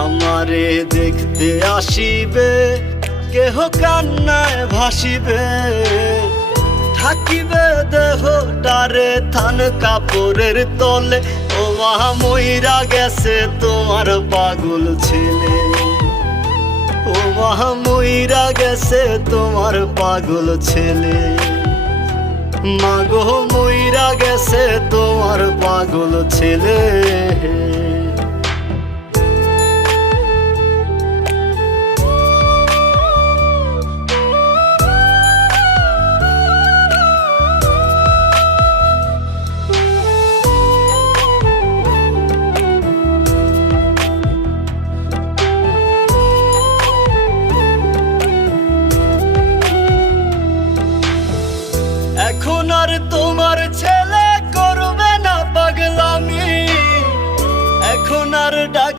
আমারে দেখতে আসিবে, কেহ কান্নায় ভাসিবে, থাকিবে দেহটারে থান কাপড়ের তলে। ও মা মইরা গেছে তোমার পাগল ছেলে, ও মা মইরা গেছে তোমার পাগল ছেলে। মাগো মইরা গেছে তোমার পাগল ছেলে।